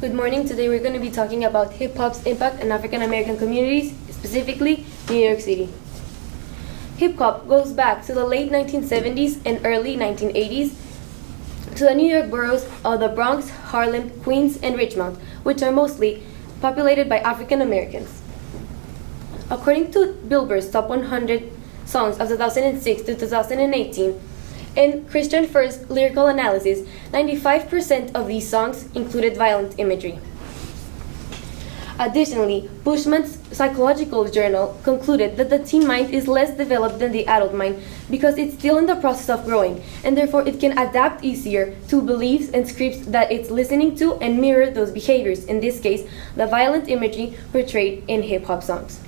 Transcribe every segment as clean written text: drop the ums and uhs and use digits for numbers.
Good morning. Today we're going to be talking about hip-hop's impact on African American communities, specifically New York City. Hip-hop goes back to the late 1970s and early 1980s to the New York boroughs of the Bronx, Harlem, Queens, and Richmond, which are mostly populated by African Americans. According to Billboard's Top 100 Songs of 2006 to 2018, in Christian First lyrical analysis, 95% of these songs included violent imagery. Additionally, Bushman's psychological journal concluded that the teen mind is less developed than the adult mind because it's still in the process of growing, and therefore it can adapt easier to beliefs and scripts that it's listening to and mirror those behaviors, in this case, the violent imagery portrayed in hip-hop songs.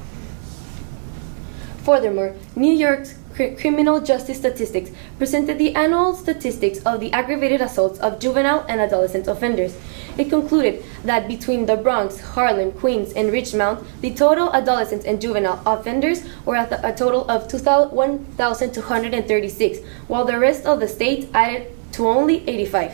Furthermore, New York's criminal justice statistics presented the annual statistics of the aggravated assaults of juvenile and adolescent offenders. It concluded that between the Bronx, Harlem, Queens, and Richmond, the total adolescent and juvenile offenders were at a total of 1,236, while the rest of the state added to only 85.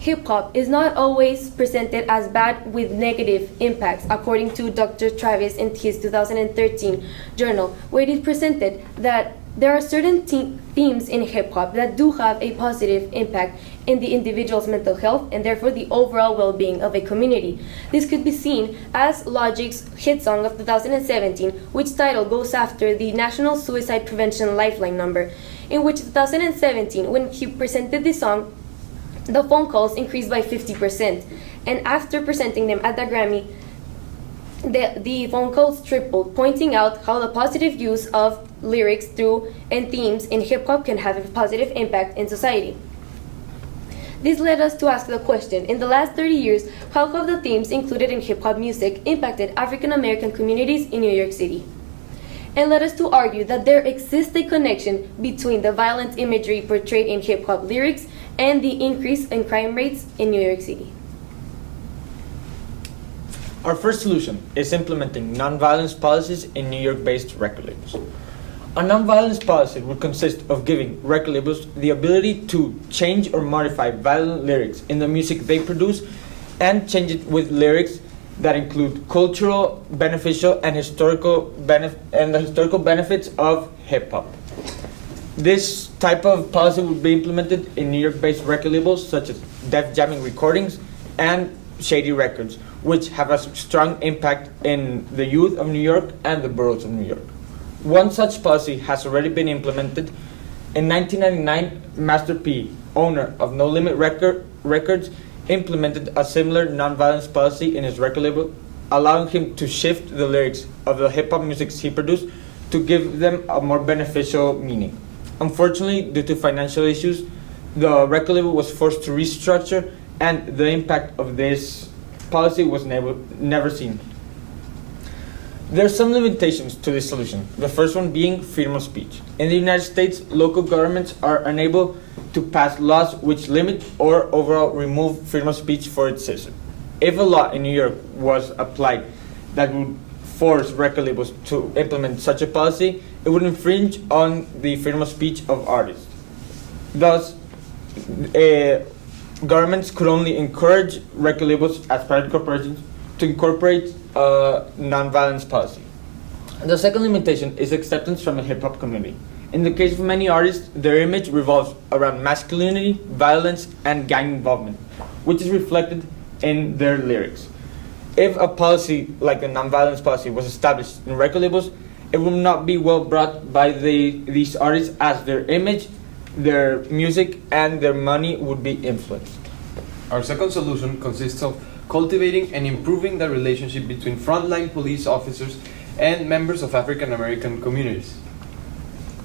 Hip-hop is not always presented as bad with negative impacts, according to Dr. Travis in his 2013 journal, where it presented that there are certain themes in hip-hop that do have a positive impact in the individual's mental health and therefore the overall well-being of a community. This could be seen as Logic's hit song of 2017, which title goes after the National Suicide Prevention Lifeline number, in which 2017, when he presented this song, the phone calls increased by 50%, and after presenting them at the Grammy, the phone calls tripled, pointing out how the positive use of lyrics through and themes in hip-hop can have a positive impact in society. This led us to ask the question, in the last 30 years, how have the themes included in hip-hop music impacted African American communities in New York City? And led us to argue that there exists a connection between the violent imagery portrayed in hip-hop lyrics and the increase in crime rates in New York City. Our first solution is implementing nonviolence policies in New York-based record labels. A nonviolence policy would consist of giving record labels the ability to change or modify violent lyrics in the music they produce and change it with lyrics that include cultural, beneficial, and historical benefits of hip-hop. This type of policy would be implemented in New York-based record labels such as Def Jamming Recordings and Shady Records, which have a strong impact in the youth of New York and the boroughs of New York. One such policy has already been implemented. In 1999, Master P, owner of No Limit Records, implemented a similar nonviolence policy in his record label, allowing him to shift the lyrics of the hip-hop music he produced to give them a more beneficial meaning. Unfortunately, due to financial issues, the record label was forced to restructure, and the impact of this policy was never seen. There are some limitations to this solution, the first one being freedom of speech. In the United States, local governments are unable to pass laws which limit or overall remove freedom of speech for its citizens. If a law in New York was applied that would force record labels to implement such a policy, it would infringe on the freedom of speech of artists. Thus, governments could only encourage record labels as private corporations to incorporate a nonviolence policy. The second limitation is acceptance from the hip-hop community. In the case of many artists, their image revolves around masculinity, violence, and gang involvement, which is reflected in their lyrics. If a policy like the nonviolence policy was established in record labels, it would not be well brought by these artists, as their image, their music, and their money would be influenced. Our second solution consists of cultivating and improving the relationship between frontline police officers and members of African American communities.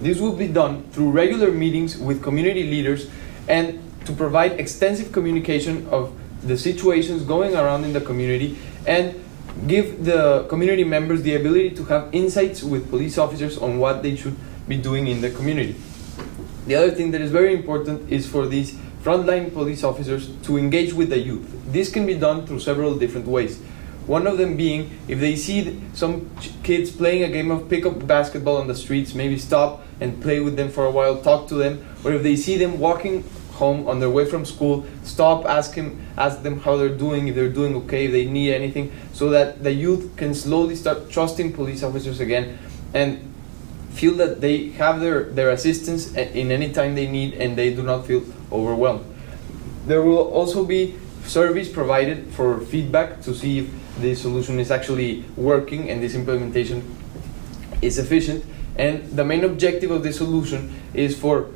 This will be done through regular meetings with community leaders and to provide extensive communication of the situations going around in the community and give the community members the ability to have insights with police officers on what they should be doing in the community. The other thing that is very important is for these frontline police officers to engage with the youth. This can be done through several different ways. One of them being, if they see some kids playing a game of pickup basketball on the streets, maybe stop and play with them for a while, talk to them, or if they see them walking home on their way from school, stop, ask them how they're doing, if they're doing okay, if they need anything, so that the youth can slowly start trusting police officers again and feel that they have their assistance in any time they need and they do not feel overwhelmed. There will also be surveys provided for feedback to see if the solution is actually working and this implementation is efficient. And the main objective of this solution is for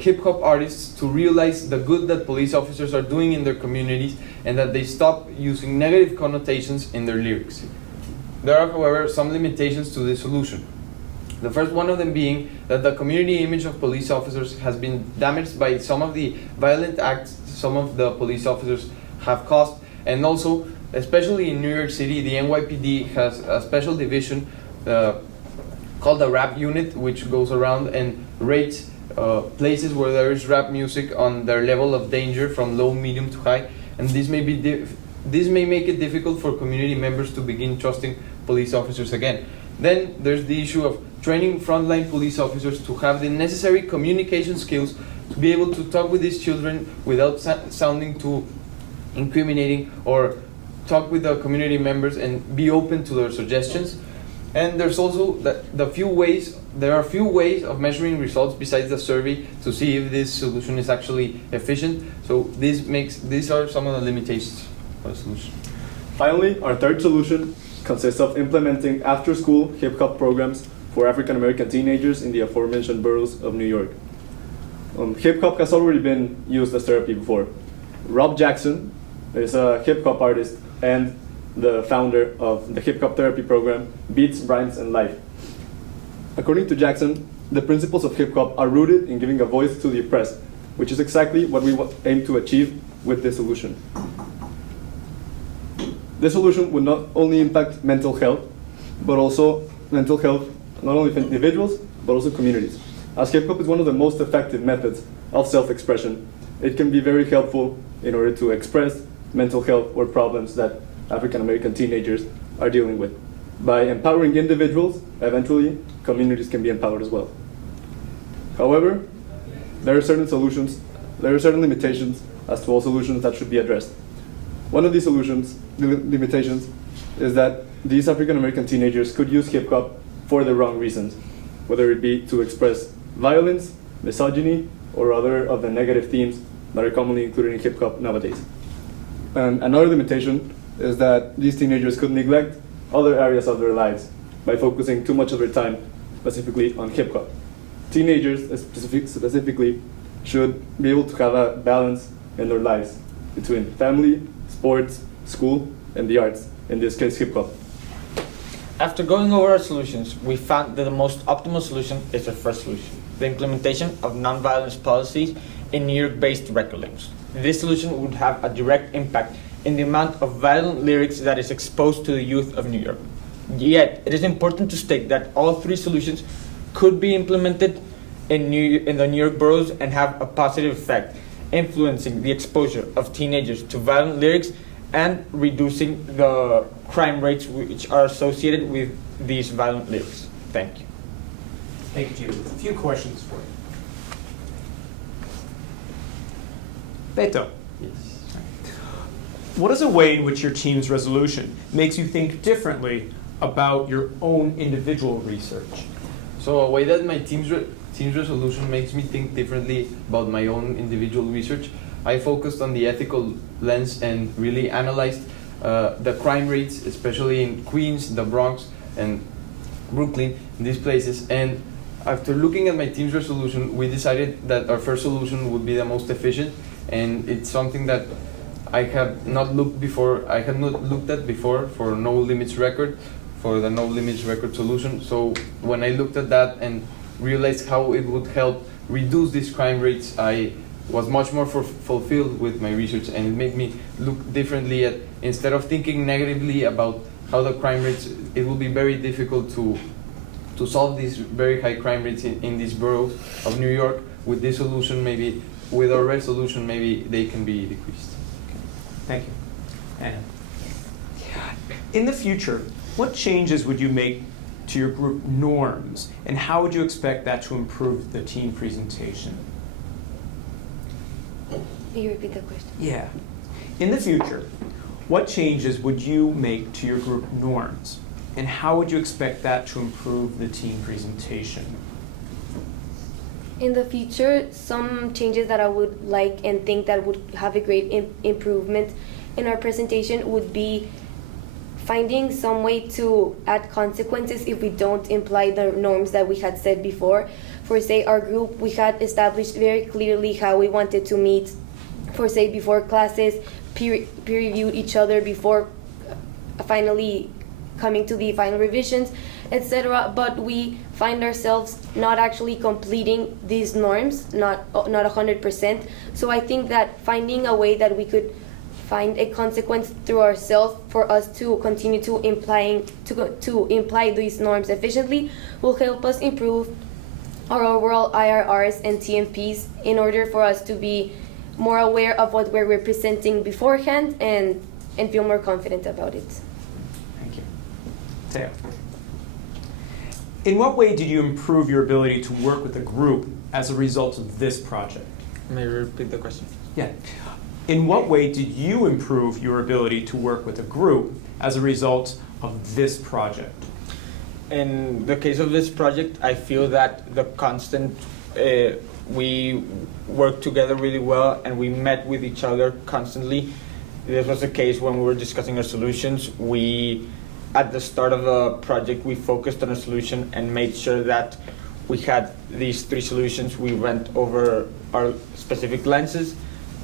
hip hop artists to realize the good that police officers are doing in their communities and that they stop using negative connotations in their lyrics. There are, however, some limitations to this solution. The first one of them being that the community image of police officers has been damaged by some of the violent acts some of the police officers have caused, and also, especially in New York City, the NYPD has a special division called the rap unit, which goes around and rates places where there is rap music on their level of danger from low, medium to high, and this may make it difficult for community members to begin trusting police officers again. Then there's the issue of training frontline police officers to have the necessary communication skills to be able to talk with these children without sounding too incriminating, or talk with the community members and be open to their suggestions. And there's also there are few ways of measuring results besides the survey to see if this solution is actually efficient. So these are some of the limitations of the solution. Finally, our third solution consists of implementing after-school hip-hop programs for African American teenagers in the aforementioned boroughs of New York. Hip-hop has already been used as therapy before. Rob Jackson is a hip-hop artist and the founder of the hip-hop therapy program Beats, Rhymes, and Life. According to Jackson, the principles of hip-hop are rooted in giving a voice to the oppressed, which is exactly what we aim to achieve with this solution. This solution would not only impact mental health, but also mental health not only for individuals, but also communities. As hip-hop is one of the most effective methods of self-expression, it can be very helpful in order to express mental health or problems that African American teenagers are dealing with. By empowering individuals, eventually communities can be empowered as well. However, there are certain limitations as to all solutions that should be addressed. One of these limitations, is that these African American teenagers could use hip hop for the wrong reasons, whether it be to express violence, misogyny, or other of the negative themes that are commonly included in hip hop nowadays. And another limitation is that these teenagers could neglect other areas of their lives by focusing too much of their time specifically on hip hop. Teenagers specifically should be able to have a balance in their lives between family, sports, school, and the arts, in this case hip hop. After going over our solutions, we found that the most optimal solution is the first solution, the implementation of nonviolence policies in New York-based record labels. This solution would have a direct impact in the amount of violent lyrics that is exposed to the youth of New York. Yet, it is important to state that all three solutions could be implemented in the New York boroughs and have a positive effect, influencing the exposure of teenagers to violent lyrics and reducing the crime rates which are associated with these violent lyrics. Thank you. Thank you. A few questions for you. Beto, Yes. what is a way in which your team's resolution makes you think differently about your own individual research? So a way that my team's resolution makes me think differently about my own individual research, I focused on the ethical lens and really analyzed the crime rates, especially in Queens, the Bronx, and Brooklyn, in these places. And after looking at my team's resolution, we decided that our first solution would be the most efficient, and it's something that I have not looked before. I had not looked at before for No Limits Record, for the No Limits Record solution. So when I looked at that and realized how it would help reduce these crime rates, I was much more fulfilled with my research, and it made me look differently at, instead of thinking negatively about how the crime rates, it will be very difficult to solve these very high crime rates in these boroughs of New York. With this solution, maybe, with our resolution, maybe they can be decreased. Thank you. Anna. In the future, what changes would you make to your group norms, and how would you expect that to improve the team presentation? Can you repeat the question? Yeah. In the future, what changes would you make to your group norms? And how would you expect that to improve the team presentation? In the future, some changes that I would like and think that would have a great improvement in our presentation would be finding some way to add consequences if we don't imply the norms that we had said before. For say our group, we had established very clearly how we wanted to meet, for say before classes, peer reviewed each other before finally coming to the final revisions, etc. But we find ourselves not actually completing these norms, not 100%. So I think that finding a way that we could find a consequence through ourselves for us to continue to imply these norms efficiently will help us improve our overall IRRs and TMPs in order for us to be more aware of what we're representing beforehand and feel more confident about it. Thank you. Mateo. In what way did you improve your ability to work with a group as a result of this project? May you repeat the question? Yeah. In what way did you improve your ability to work with a group as a result of this project? In the case of this project, I feel that the constant, we worked together really well and we met with each other constantly. This was the case when we were discussing our solutions. At the start of the project, we focused on a solution and made sure that we had these 3 solutions. We went over our specific lenses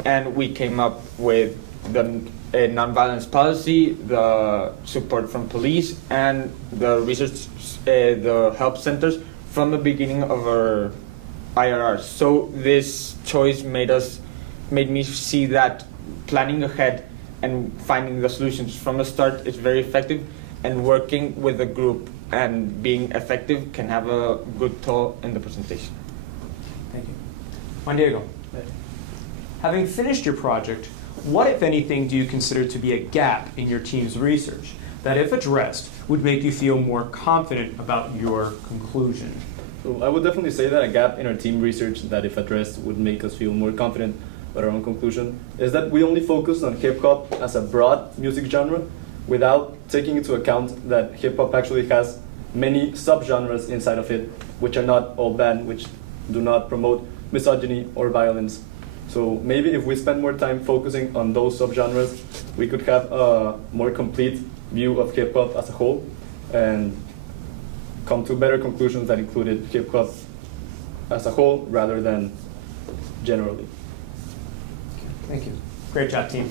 and we came up with the nonviolence policy, the support from police, and the research, the help centers from the beginning of our IRRs. So this choice made me see that planning ahead and finding the solutions from the start is very effective, and working with a group and being effective can have a good toll in the presentation. Thank you. Juan Diego. Having finished your project, what, if anything, do you consider to be a gap in your team's research that, if addressed, would make you feel more confident about your conclusion? So I would definitely say that a gap in our team research that, if addressed, would make us feel more confident about our own conclusion is that we only focus on hip-hop as a broad music genre without taking into account that hip-hop actually has many subgenres inside of it, which are not all bad, which do not promote misogyny or violence. So maybe if we spend more time focusing on those subgenres, we could have a more complete view of hip-hop as a whole and come to better conclusions that included hip-hop as a whole rather than generally. Thank you. Great job, team.